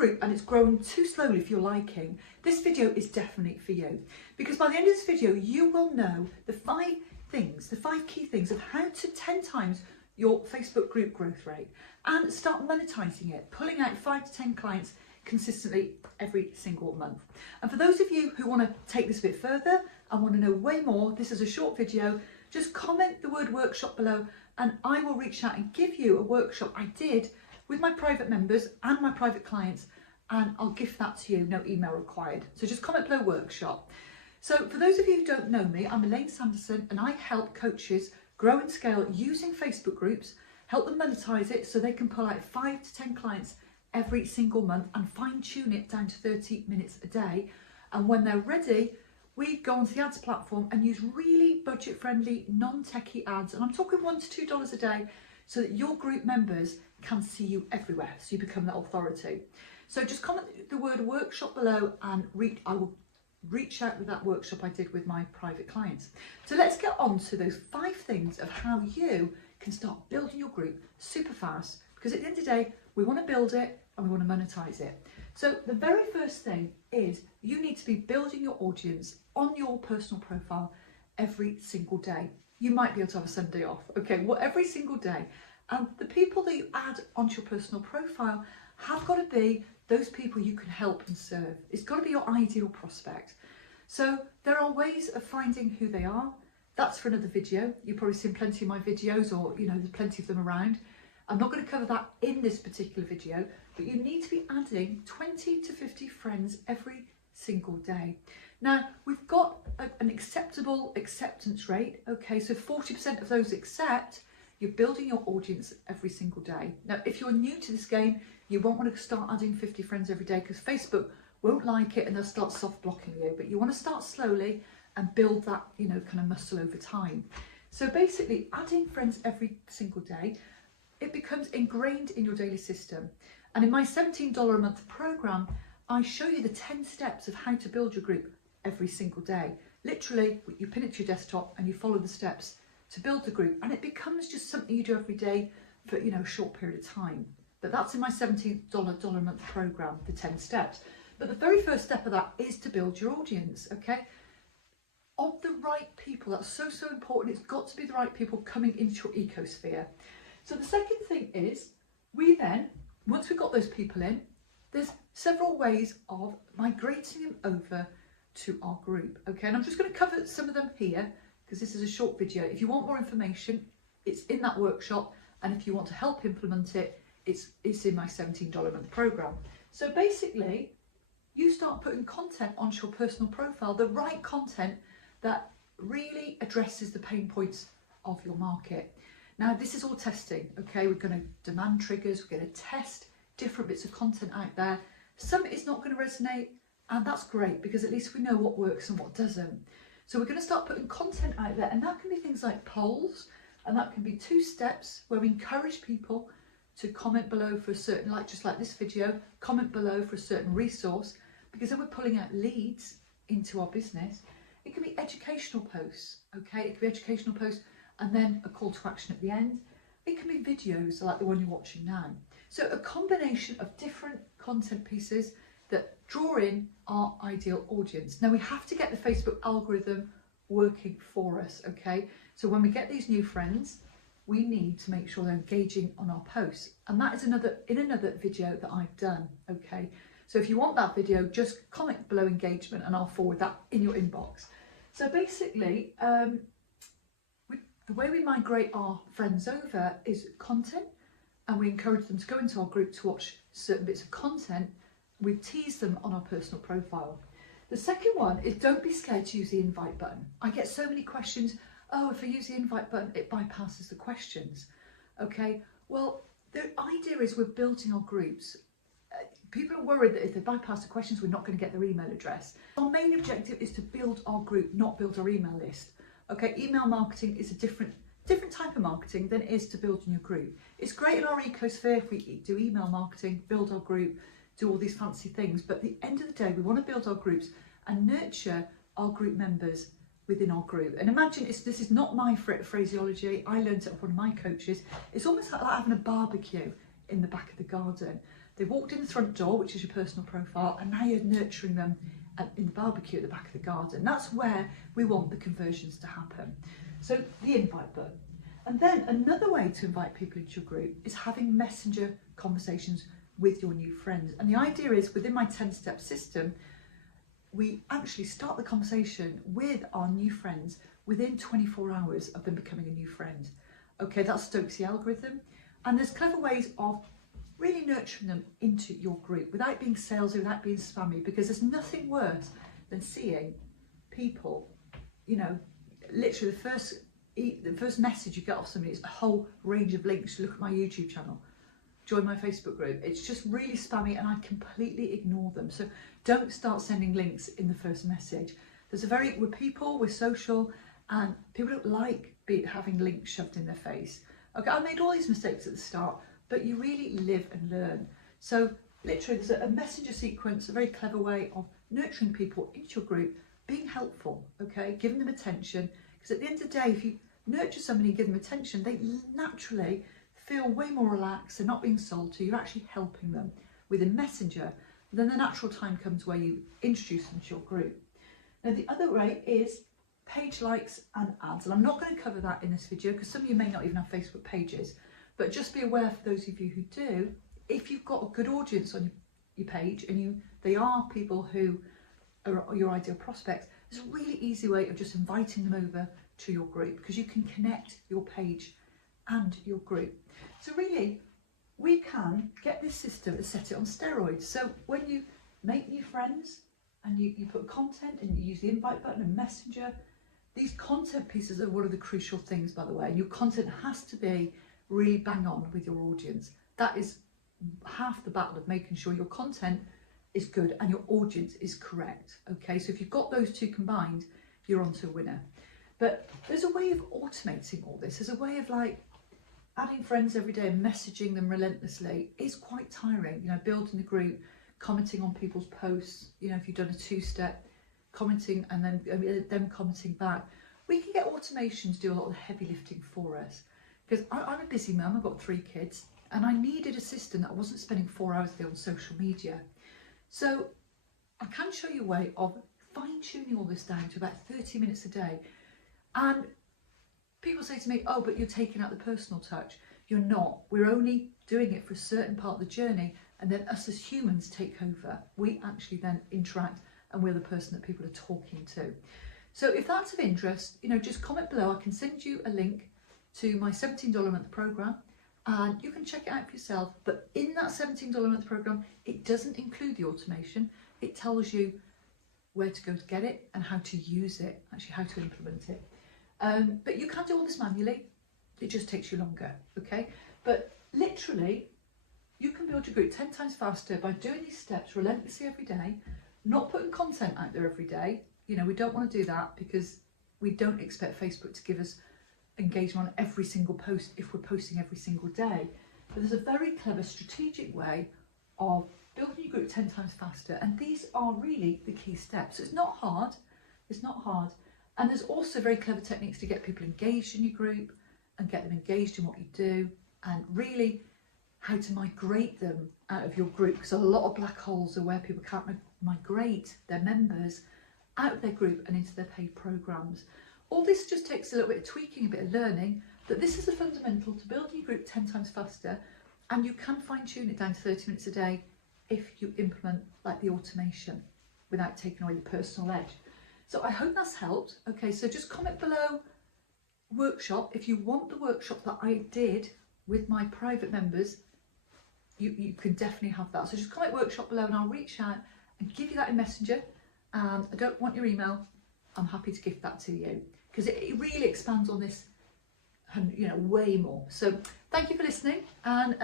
group and it's grown too slowly for your liking, this video is definitely for you. Because by the end of this video, you will know the 5 key things of how to 10 times your Facebook group growth rate and start monetizing it, pulling out 5 to 10 clients consistently every single month. And for those of you who want to take this a bit further and want to know way more, this is a short video. Just comment the word workshop below and I will reach out and give you a workshop I did with my private members and my private clients, and I'll gift that to you, no email required. So just comment below workshop. So for those of you who don't know me, I'm Elaine Sanderson and I help coaches grow and scale using Facebook groups, help them monetize it so they can pull out 5 to 10 clients every single month and fine tune it down to 30 minutes a day. And when they're ready, we go onto the ads platform and use really budget friendly, non-techie ads. And I'm talking $1 to $2 a day so that your group members can see you everywhere. So you become that authority. So just comment the word workshop below and I will reach out with that workshop I did with my private clients. So let's get on to those 5 things of how you can start building your group super fast, because at the end of the day, we want to build it and we want to monetize it. So the very first thing is you need to be building your audience on your personal profile every single day. You might be able to have a Sunday off, okay? Well, every single day. And the people that you add onto your personal profile have got to be those people you can help and serve. It's got to be your ideal prospect. So there are ways of finding who they are. That's for another video. You've probably seen plenty of my videos, or there's plenty of them around. I'm not going to cover that in this particular video, but you need to be adding 20 to 50 friends every single day. Now, we've got an acceptable acceptance rate. Okay, so 40% of those accept. You're building your audience every single day. Now, if you're new to this game, you won't want to start adding 50 friends every day because Facebook won't like it and they'll start soft blocking you. But you want to start slowly and build that, kind of muscle over time. So basically, adding friends every single day, it becomes ingrained in your daily system. And in my $17 a month program, I show you the 10 steps of how to build your group every single day. Literally, you pin it to your desktop and you follow the steps to build the group, and it becomes just something you do every day for a short period of time. But that's in my $17 a month program, the 10 steps. But the very first step of that is to build your audience, okay? Of the right people, that's so important. It's got to be the right people coming into your ecosphere. So the second thing is, we then, once we've got those people in, there's several ways of migrating them over to our group, okay? And I'm just going to cover some of them here, because this is a short video. If you want more information, it's in that workshop. And if you want to help implement it, it's in my $17 a month program. So basically, you start putting content onto your personal profile, the right content that really addresses the pain points of your market. Now, this is all testing, okay? We're going to demand triggers, we're going to test different bits of content out there. Some is not going to resonate, and that's great because at least we know what works and what doesn't. So we're going to start putting content out there, and that can be things like polls, and that can be 2 steps where we encourage people to comment below for a certain, just like this video, comment below for a certain resource, because then we're pulling out leads into our business. It can be educational posts, okay? It can be educational posts and then a call to action at the end. It can be videos like the one you're watching now. So a combination of different content pieces that draw in our ideal audience. Now we have to get the Facebook algorithm working for us, okay? So when we get these new friends, we need to make sure they're engaging on our posts. And that is in another video that I've done, okay? So if you want that video, just comment below engagement and I'll forward that in your inbox. So basically, the way we migrate our friends over is content, and we encourage them to go into our group to watch certain bits of content. We tease them on our personal profile. The second one is don't be scared to use the invite button. I get so many questions. Oh, if I use the invite button, it bypasses the questions. Okay, well, the idea is we're building our groups. People are worried that if they bypass the questions, we're not going to get their email address. Our main objective is to build our group, not build our email list. Okay, email marketing is a different type of marketing than it is to building your group. It's great in our ecosphere if we do email marketing, build our group, do all these fancy things, but at the end of the day, we want to build our groups and nurture our group members within our group. And imagine, this is not my phraseology, I learned it from one of my coaches. It's almost like having a barbecue in the back of the garden. They walked in the front door, which is your personal profile, and now you're nurturing them in the barbecue at the back of the garden. That's where we want the conversions to happen. So the invite button. And then another way to invite people into your group is having messenger conversations with your new friends. And the idea is, within my 10-step system, we actually start the conversation with our new friends within 24 hours of them becoming a new friend. Okay, that stokes the algorithm. And there's clever ways of really nurturing them into your group without being salesy, without being spammy, because there's nothing worse than seeing people, you know, literally the first message you get off somebody is a whole range of links. Look at my YouTube channel, join my Facebook group. It's just really spammy and I completely ignore them. So don't start sending links in the first message. We're people, we're social, and people don't like having links shoved in their face. Okay, I made all these mistakes at the start, but you really live and learn. So literally there's a messenger sequence, a very clever way of nurturing people into your group, being helpful, okay, giving them attention. Because at the end of the day, if you nurture somebody and give them attention, they naturally feel way more relaxed. They're not being sold to. You're actually helping them with a messenger. Then the natural time comes where you introduce them to your group. Now the other way is page likes and ads. And I'm not going to cover that in this video because some of you may not even have Facebook pages. But just be aware, for those of you who do, if you've got a good audience on your page and they are people who are your ideal prospects, it's a really easy way of just inviting them over to your group, because you can connect your page and your group. So really, we can get this system and set it on steroids. So when you make new friends and you put content and you use the invite button and messenger, these content pieces are one of the crucial things, by the way. And your content has to be really bang on with your audience. That is half the battle of making sure your content is good and your audience is correct. Okay, so if you've got those two combined, you're onto a winner. But there's a way of automating all this. There's a way of like adding friends every day and messaging them relentlessly is quite tiring. You know, building the group, commenting on people's posts. You know, if you've done a two-step, commenting and then them commenting back. We can get automation to do a lot of the heavy lifting for us. Because I'm a busy mum, I've got 3 kids, and I needed a system that I wasn't spending 4 hours a day on social media. So I can show you a way of fine-tuning all this down to about 30 minutes a day. And people say to me, oh, but you're taking out the personal touch. You're not. We're only doing it for a certain part of the journey, and then us as humans take over. We actually then interact, and we're the person that people are talking to. So if that's of interest, you know, just comment below. I can send you a link to my $17 a month program, and you can check it out for yourself. But in that $17 a month program, it doesn't include the automation. It tells you where to go to get it and how to use it, actually how to implement it. But you can do all this manually. It just takes you longer, okay? But literally, you can build your group 10 times faster by doing these steps relentlessly every day, not putting content out there every day. You know, we don't want to do that because we don't expect Facebook to give us engagement on every single post if we're posting every single day. But there's a very clever strategic way of building your group 10 times faster, and these are really the key steps. So it's not hard, and there's also very clever techniques to get people engaged in your group and get them engaged in what you do, and really how to migrate them out of your group, because a lot of black holes are where people can't migrate their members out of their group and into their paid programs. All this just takes a little bit of tweaking, a bit of learning, but this is a fundamental to building your group 10 times faster, and you can fine tune it down to 30 minutes a day if you implement like the automation without taking away the personal edge. So I hope that's helped. Okay, so just comment below workshop. If you want the workshop that I did with my private members, you can definitely have that. So just comment workshop below and I'll reach out and give you that in Messenger. And I don't want your email. I'm happy to give that to you because it really expands on this, you know, way more. So thank you for listening, and